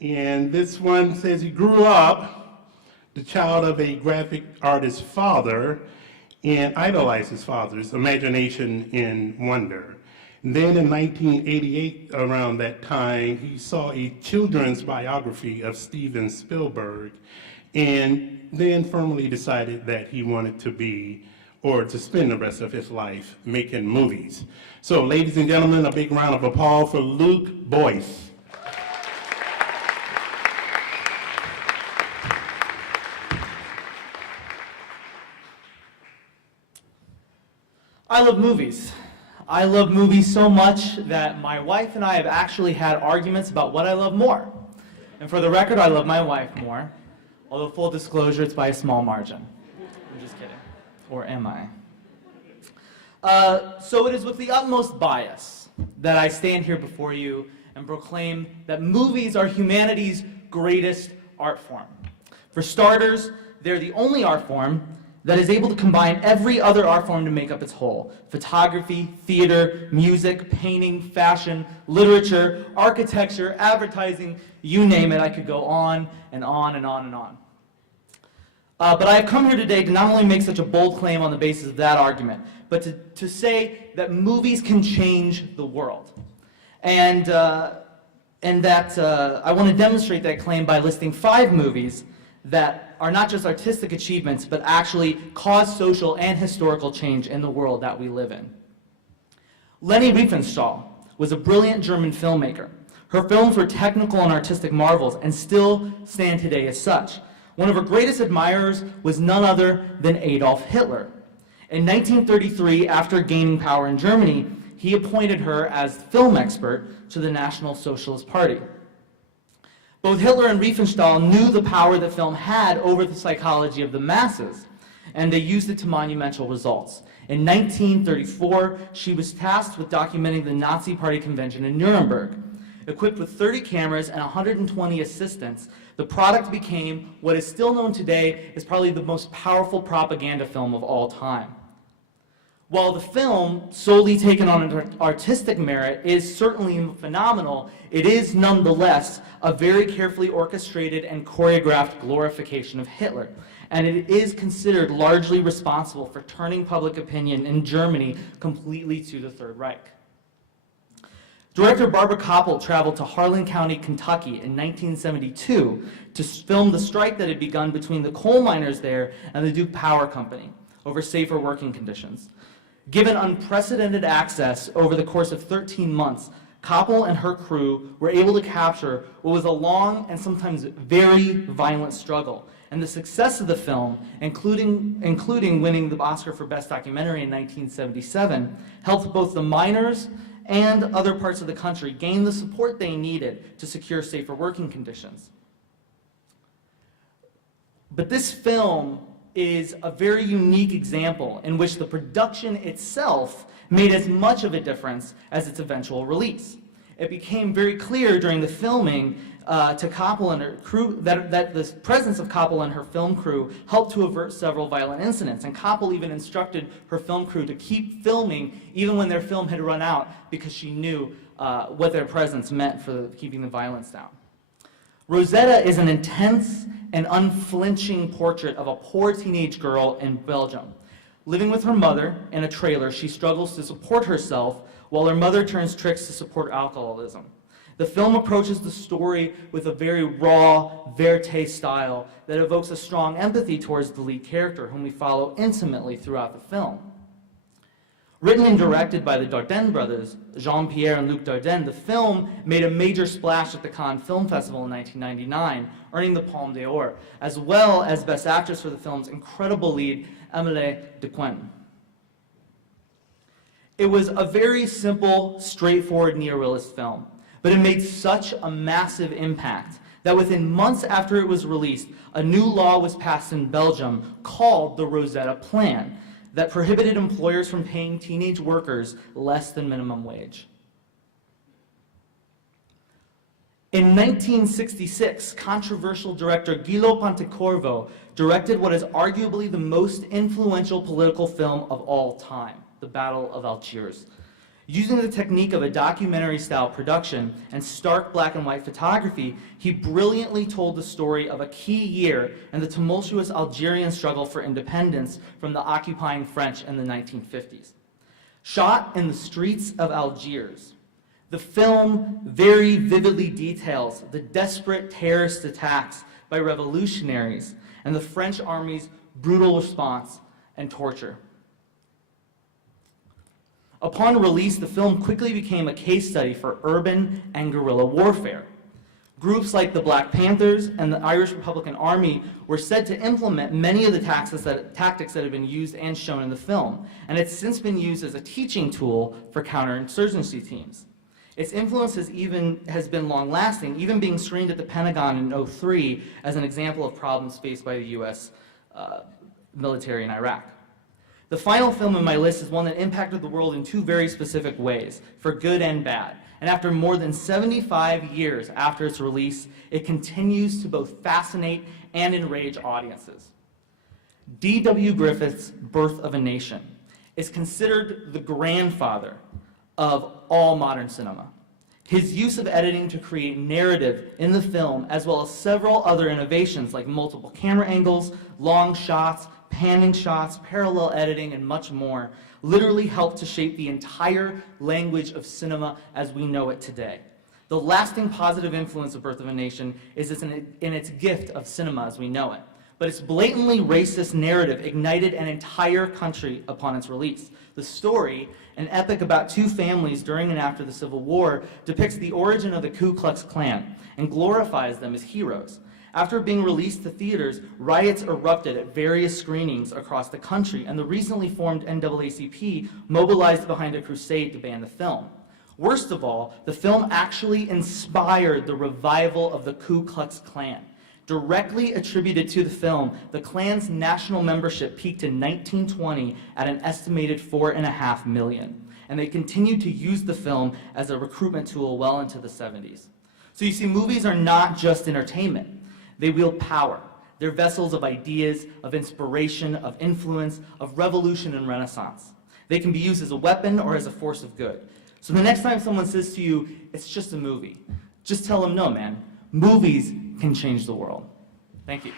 And this one says he grew up the child of a graphic artist's father and idolized his father's imagination and wonder. And then in 1988, around that time, he saw a children's biography of Steven Spielberg and then firmly decided that he wanted to be or to spend the rest of his life making movies. So ladies and gentlemen, a big round of applause for Luke Boyce. I love movies. I love movies so much that my wife and I have actually had arguments about what I love more. And for the record, I love my wife more. Although full disclosure, it's by a small margin. I'm just kidding. Or am I? So it is with the utmost bias that I stand here before you and proclaim that movies are humanity's greatest art form. For starters, they're the only art form that is able to combine every other art form to make up its whole. Photography, theater, music, painting, fashion, literature, architecture, advertising, you name it. I could go on and on and on and on. But I have come here today to not only make such a bold claim on the basis of that argument, but to say that movies can change the world. And that I want to demonstrate that claim by listing 5 movies that are not just artistic achievements, but actually cause social and historical change in the world that we live in. Leni Riefenstahl was a brilliant German filmmaker. Her films were technical and artistic marvels and still stand today as such. One of her greatest admirers was none other than Adolf Hitler. In 1933, after gaining power in Germany, he appointed her as film expert to the National Socialist Party. Both Hitler and Riefenstahl knew the power that film had over the psychology of the masses, and they used it to monumental results. In 1934, she was tasked with documenting the Nazi Party convention in Nuremberg. Equipped with 30 cameras and 120 assistants, the product became what is still known today as probably the most powerful propaganda film of all time. While the film, solely taken on an artistic merit, is certainly phenomenal, it is nonetheless a very carefully orchestrated and choreographed glorification of Hitler. And it is considered largely responsible for turning public opinion in Germany completely to the Third Reich. Director Barbara Koppel traveled to Harlan County, Kentucky in 1972 to film the strike that had begun between the coal miners there and the Duke Power Company over safer working conditions. Given unprecedented access over the course of 13 months, Koppel and her crew were able to capture what was a long and sometimes very violent struggle. And the success of the film, including winning the Oscar for Best Documentary in 1977, helped both the miners and other parts of the country gain the support they needed to secure safer working conditions. But this film is a very unique example in which the production itself made as much of a difference as its eventual release. It became very clear during the filming to Koppel and her crew that the presence of Koppel and her film crew helped to avert several violent incidents. And Koppel even instructed her film crew to keep filming even when their film had run out because she knew what their presence meant for keeping the violence down. Rosetta is an intense and unflinching portrait of a poor teenage girl in Belgium. Living with her mother in a trailer, she struggles to support herself while her mother turns tricks to support alcoholism. The film approaches the story with a very raw, verite style that evokes a strong empathy towards the lead character, whom we follow intimately throughout the film. Written and directed by the Dardenne brothers, Jean-Pierre and Luc Dardenne, the film made a major splash at the Cannes Film Festival in 1999, earning the Palme d'Or, as well as Best Actress for the film's incredible lead, Amélie Dequesne. It was a very simple, straightforward neorealist film, but it made such a massive impact that within months after it was released, a new law was passed in Belgium called the Rosetta Plan that prohibited employers from paying teenage workers less than minimum wage. In 1966, controversial director Guillaume Pontecorvo directed what is arguably the most influential political film of all time, The Battle of Algiers. Using the technique of a documentary-style production and stark black and white photography, he brilliantly told the story of a key year in the tumultuous Algerian struggle for independence from the occupying French in the 1950s. Shot in the streets of Algiers, the film very vividly details the desperate terrorist attacks by revolutionaries and the French army's brutal response and torture. Upon release, the film quickly became a case study for urban and guerrilla warfare. Groups like the Black Panthers and the Irish Republican Army were said to implement many of the tactics that had been used and shown in the film, and it's since been used as a teaching tool for counterinsurgency teams. Its influence has been long-lasting, even being screened at the Pentagon in 2003 as an example of problems faced by the U.S. Military in Iraq. The final film in my list is one that impacted the world in two very specific ways, for good and bad. And after more than 75 years after its release, it continues to both fascinate and enrage audiences. D.W. Griffith's Birth of a Nation is considered the grandfather of all modern cinema. His use of editing to create narrative in the film, as well as several other innovations like multiple camera angles, long shots, panning shots, parallel editing, and much more, literally helped to shape the entire language of cinema as we know it today. The lasting positive influence of Birth of a Nation is in its gift of cinema as we know it. But its blatantly racist narrative ignited an entire country upon its release. The story, an epic about two families during and after the Civil War, depicts the origin of the Ku Klux Klan and glorifies them as heroes. After being released to theaters, riots erupted at various screenings across the country, and the recently formed NAACP mobilized behind a crusade to ban the film. Worst of all, the film actually inspired the revival of the Ku Klux Klan. Directly attributed to the film, the Klan's national membership peaked in 1920 at an estimated 4.5 million, and they continued to use the film as a recruitment tool well into the 70s. So you see, movies are not just entertainment. They wield power. They're vessels of ideas, of inspiration, of influence, of revolution and renaissance. They can be used as a weapon or as a force of good. So the next time someone says to you, it's just a movie, just tell them, no, man, movies can change the world. Thank you.